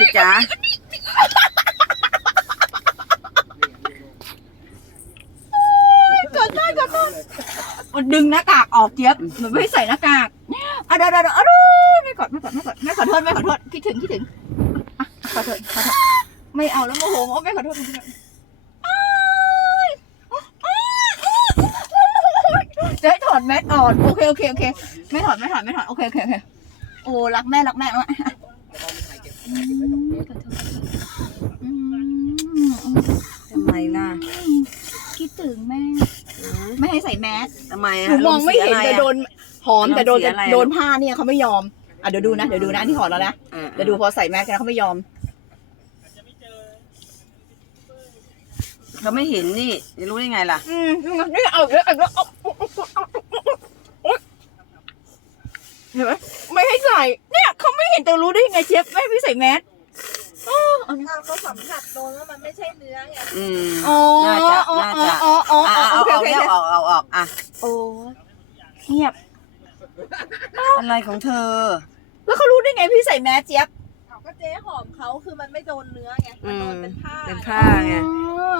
สิจ๊ะกดได้กดได้มันดึงหน้ากากออกเจี๊ยบหนูไม่ให้ใส่หน้ากากอะเดี๋ยวเดี๋ยวเดี๋ยวอะดูไม่กดไม่กดไม่กดไม่ขอโทษไม่ขอโทษคิดถึงคิดถึงอะขอโทษขอโทษไม่เอาแล้วโมโหโอ้ไม่ขอโทษไม่ขอโทษอ้ายอ้ายจะให้ถอดแมสออกโอเคโอเคโอเค ไม่ถอดไม่ถอดไม่ถอดโอเคโอเคโอเคโอ้รักแม่รักแม่รักแม่ อืมขอโทษอืมทำไมล่ะคิดถึงแม่ ไม่ให้ใส่แมสทำไมหอะนูมองไม่เห็นลงสีแต่อะไรโดอะนหอมแต่โดนลงสีอะไรอะโดนผ้าเนี่ยเขาไม่ยอมอะเดี๋ยวดูนะเดี๋ยวดูนะอันนี่ถอดแล้วนะอะเดี๋ยวดูพอใส่แมสกันเขาไม่ยอม เขาไม่เห็นนี่จะรู้ได้ไงล่ะ อืมนี่เอาเยอะเอาเยอะ เอาเห็นไหมไม่ให้ใส่ เนี่ยเขาไม่เห็นแต่รู้ได้ยังไงเชฟไม่ให้พี่ใส่แมสอ๋ออันนี้ถ้าเขาสัมผัสโดนแล้วมันไม่ใช่เนื้อไงอืมอ๋อน่าจะอ๋อน่าจะอ๋ออ๋ออะอ๋อเอาโอเคเอาโอเคเอาเอาเอาออกอะโอ้เงียบ อะไรของเธอ แล้วเขารู้ได้ไงพี่ใส่แมสเจี๊ยบเขาก็เจ๊หอมเขาคือมันไม่โดนเนื้อไง มันโดนเป็นผ้าเป็นผ้าไง อ๋อ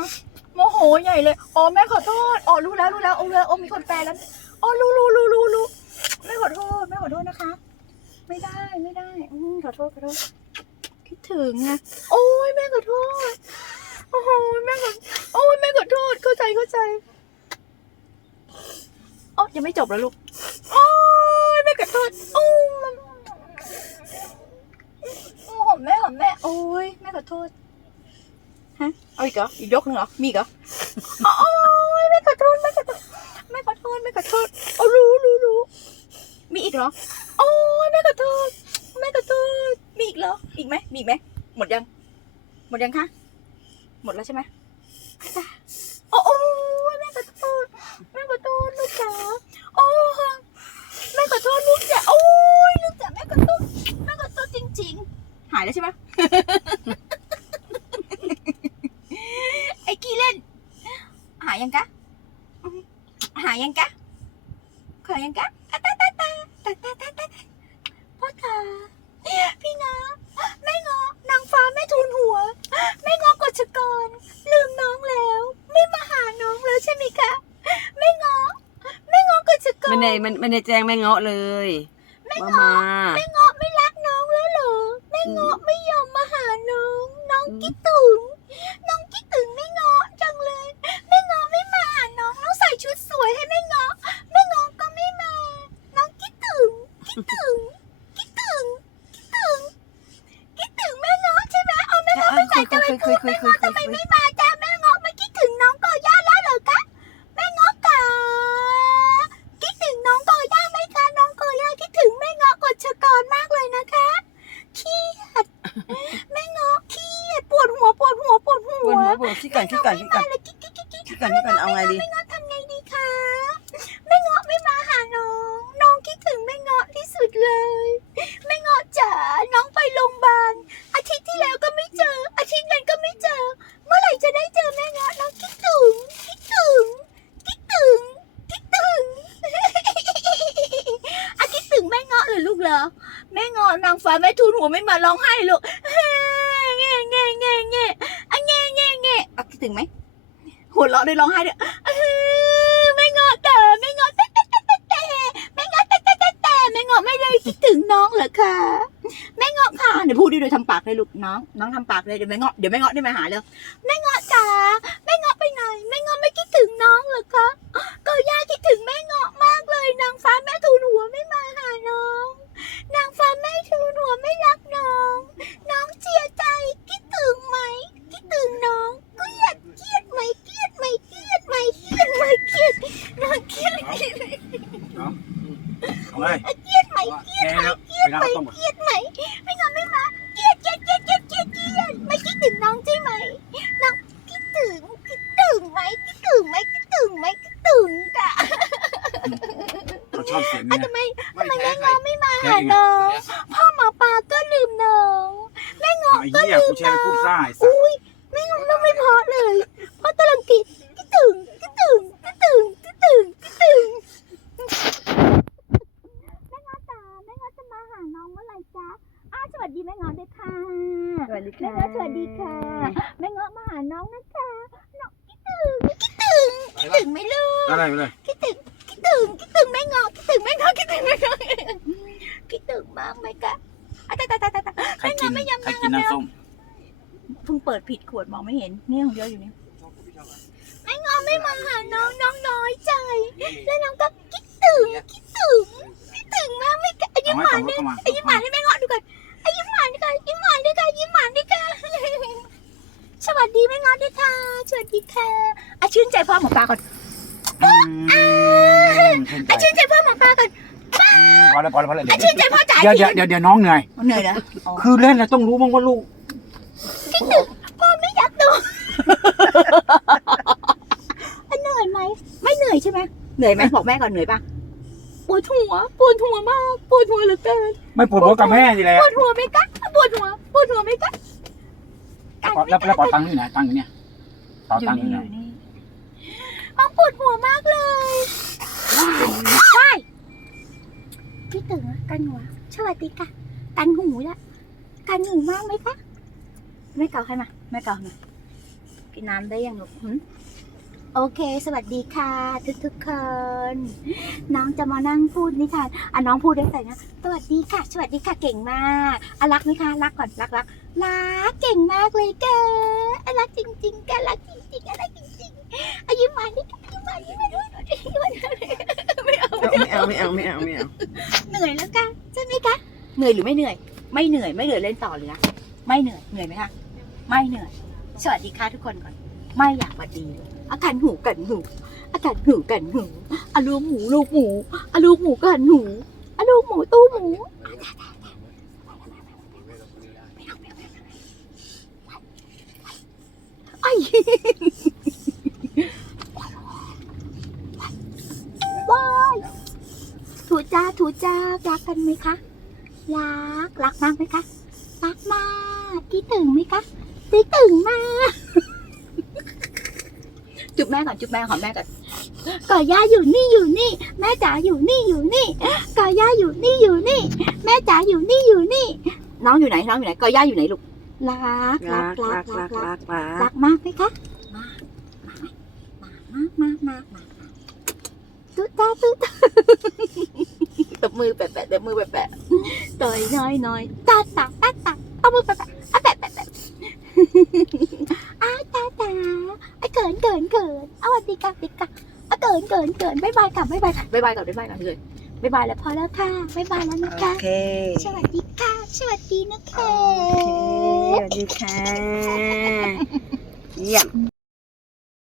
โมโหใหญ่เลย อ๋อแม่ขอโทษ อ๋อรู้แล้วรู้แล้วโอ้เลยโอ้มีคนแปลแล้ว อ๋อรู้รู้รู้รู้รู้แม่ ขอโทษแม่ขอโทษนะคะ ไม่ได้ไม่ได้อืมขอโทษขอโทษคิดถึงไงโอ้ยแม่ขอโทษโอ้โหแม่ขอโอ้ยแม่ขอโทษเข้าใจเข้าใจอ๋อยังไม่จบแล้วลูกโอ้ยแม่ขอโทษโอ้มโอ้หอมแม่หอมแม่โอ้ยแม่ขอโทษฮะเอาอีกเหรออีกยกหนึงเหรอมีอีกเหรออ๋อโอ้ยแม่ขอโทษแม่ขอโทษแม่ขอโทษแม่ขอโทษเอารู้รู้รู้ มีอีกเหรอ โอ้ยแม่ขอโทษแม่ขอโทษมีอีกเหรอ อีกไหมมีอีกไหมหมดยัง หมดยังคะ หมดแล้วใช่ไหมโอ้โอ้ยแม่ขอโทษแม่ขอโทษลูกจ๋าโอ้แม่ขอโทษลูกจ๋าโอ้ยลูกจ๋าแม่ขอโทษแม่ขอโทษจริง ๆ หายแล้วใช่ไหม ไม่ได้มันไม่ได้แจ้งแม่เงาะเลยว่ามา แม่เงาะไม่รักน้องแล้วเหรอแม่เงาะไม่ยอมมาหาน้องน้องคิดถึงน้องคิดถึงแม่เงาะจังเลยแม่เงาะไม่มาหาน้องน้องใส่ชุดสวยให้แม่เงาะแม่เงาะก็ไม่มา น้องคิดถึงคิดถึงคิดถึงคิดถึงคิดถึงแม่เงาะใช่ไหมเอาแม่เงาะไปไหนจะไปคืนแม่เงาะทำไมไม่มาจ้าแม่เงาะไม่คิดถึงน้องกอย่าแล้วเหรอคะ แม่เงาะกาคิดถึงน้องกอย่าไหมคะ น้องกอย่าคิดถึงแม่เงาะกดชกรมากเลยนะคะเครียดแม่เงาะเครียดปวดหัวปวดหัวปว ดหัปวดวหัวปวดขี้ก่อนขี้ก่อนขี้ก่อนแม่เลยกิ๊กกิ๊กกิ๊กกิ๊กขี้ก่อนขี้ก่อนเอาไงดีแม่เงาะทำไงดีคะแม่เงาะไม่มาหาน้องน้องคิดถึงแม่เงาะที่สุดเลยแม่เงาะจ๋าน้องไปโรงพยาบาลอาทิตย์ที่แล้วก็ไม่เจอ อาทิตย์นั้นก็ไม่เจอ เมื่อไหร่จะได้เจอแม่เงาะน้องคิดถึงคิดถึงคิดถึงคิดถึงอาคิดถึงแม่เงาะเหรอลูกเหรอแม่เงาะนางฟ้าแม่ทูลหัวไม่มาร้องไห้ลูก แง่แง่แง่แง่อะแง่แง่แง่อะคิด ถึงไหมหัวเราะด้วยร้องไห้ด้วยไม่เงาะแต่แม่เงาะแต่แต่แต่แต่แต่แม่เงาะแต่แต่แต่แต่แม่เงาะไม่ได้คิดถึงน้องเหรอคะแม่เงาะค่ะเดี๋ยวพูดด้วยโดยทำปากเลยลูกน้อง น้องทำปากเลยเดี๋ยวแม่เงาะเดี๋ยวแม่เงาะได้มาหาเลยแม่เงาะจ๋าแม่เงาะไปไหนแม่เงาะไม่คิดถึงน้องเหรอคะก็ย่าคิดถึงแม่เงาะมากเลยนางฟ้าแม่ทู น้องนะคะน้องคิดถึงคิดถึงคิดถึงไหมลูกอะไรไปเลยคิดถึงคิดถึงคิดถึงแม่เงาะคิดถึงแม่เงาะคิดถึงแม่เงาะคิดถึงมากไหมคะอะตายตายตายตายตายใครกินใครกินน้ำส้มเพิ่งเปิดผิดขวดมองไม่เห็นนี่ของเดียวอยู่นี่แม่เงาะไม่มาหาน้องน้องน้อยใจ แล้วน้องก็คิดถึงคิดถึงคิดถึงมากไหมคะอะยิ้เอามไม้หวาขันบรด้วยถเข้ามาอะยิ้มหวานให้แม่เงาะดูก่อนอะยิ้มหวานด้วยกันยิ้มหวานด้วยกันยิ้มหวานด้วยกัน สวัสดีแม่เงาะด้วยค่ะสวัสดีค่ะอะชื่นใจพ่อหมอปลาก่อนอืมชื่นใจอะชื่นใจพ่อหมอปลาก่อนอืมพอแล้วพอแล้วพอแล้วอะเดี๋ยวชื่นใจพ่อจ๋าเดี๋ยวเดี๋ยวเดี๋ยวเดี๋ยวน้องเหนื่อยเหนื่อยนะคือเล่นแล้วต้องรู้บ้างว่าลูกพ่อไม่อยากดูอะเหนื่อยไหมไม่เหนื่อยใช่ไหมเหนื่อยไหมบอกแม่ก่อนเหนื่อยปะปวดหัวปวดหัวมากปวดหัวเหลือเกินไม่ปวดหัวกับแม่สิแหละปวดหัวไหมกะปวดหัวปวดหัวไหมกะ แล้วแล้วเป๋าตังค์ที่ไหนตังค์อยู่เนี่ยเป๋าตังค์อยู่ไหนมังปวดหัวมากเลยว้ายพี่ตึงอะกันหัวสวัสดีค่ะกันหูละกันหูมากไหมคะไม่เกาให้มาไม่เกามากินน้ำได้ยังลูกหึโอเค สวัสดีค่ะ ทุกทุกๆคน น้องจะมานั่งพูดนิทานอะน้องพูดได้แต่นะ สวัสดีค่ะ สวัสดีค่ะ เก่งมากอะรักไหมคะ รักก่อน รักรัก รักเก่งมากเลยแกรักจริงๆแกรักจริงๆอะรักจริงๆอะยิ้มหวานดิยิ้มานยิ้มหวานด้วยยิ้มหวานไม่เอาไม่เอาไม่เอาไม่เอาไม่เอาเหนื่อยแล้วกันใช่ไหมคะเหนื่อยหรือไม่เหนื่อย ไม่เหนื่อยไม่เหนื่อยเล่นต่อเลยนะไม่เหนื่อยเหนื่อยไหมคะไม่เหนื่อย สวัสดีค่ะทุกคนก่อน ไม่อยากหวัดดีอาการหูกันหูอาการหูกันหูอาลูกหมูลูกหมูอาลูกหมูกันหูอาลูกหมูตู้หมูไอ้ ว้ายถูจ้าถูจ้ารักกันไหมคะ รัก รักมากไหมคะ รักมากคิดถึงไหมคะคิดถึงมาก จุ๊บแม่ก่อน จุ๊บแม่หอแม่ก่อนก่อย่าอยู่นี่อยู่นี่ แม่จ๋าอยู่นี่อยู่นี่ก่อย่าอยู่นี่อยู่นี่ แม่จ๋าอยู่นี่อยู่นี่ น้องอยู่ไหน น้องอยู่ไหนก่อย่าอยู่ไหนลูก รักรัรักกรัรักกรัรักกรัรักกรัรักกมากไหมคะมากมากมากมากมากตุ๊ตาตุ๊ตาตบมือแปะแปะตบมือแปะแปะต่อยน้อยน้อยตาตาตาตาเอามือแปะแปะอะแปะแปะแปะอ้าตาตาไอ้เกินเกินเกินเอาสวัสดีค่ะสวัสดีค่ะอะเกินเกินเกินบ๊ายบายค่ะบ๊ายบายค่ะบ๊ายบายก่อนบ๊ายบายก่อนเลย บ๊ายบายแล้วพอแล้วค่ะ บ๊ายบายแล้วนะโอคะเค สวัสดีค่ะ สวัสดีนะคะ โอเคสวัสดีค่ะ เยี่ยม